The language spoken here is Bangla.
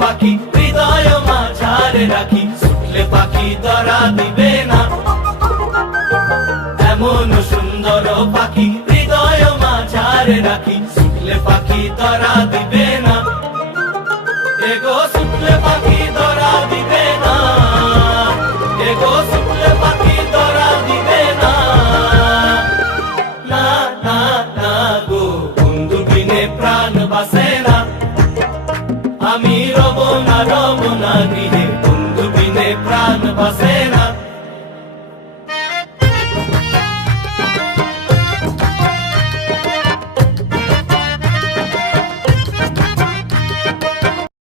পাখি হৃদয় মাঝারে রাখি, ছুটলে পাখি ধরা দিবে না। এমন সুন্দর পাখি হৃদয় মাঝারে রাখি, ছুটলে পাখি ধরা দিবে না। এগো ছুটলে পাখি ধরা দিবে না, এগো ছুটলে পাখি ধরা দিবে না। না না না গো, বন্ধু বিনে প্রাণ বাসে না। আমি রব না গৃহে, বন্ধু বিনে প্রাণ বাসে না।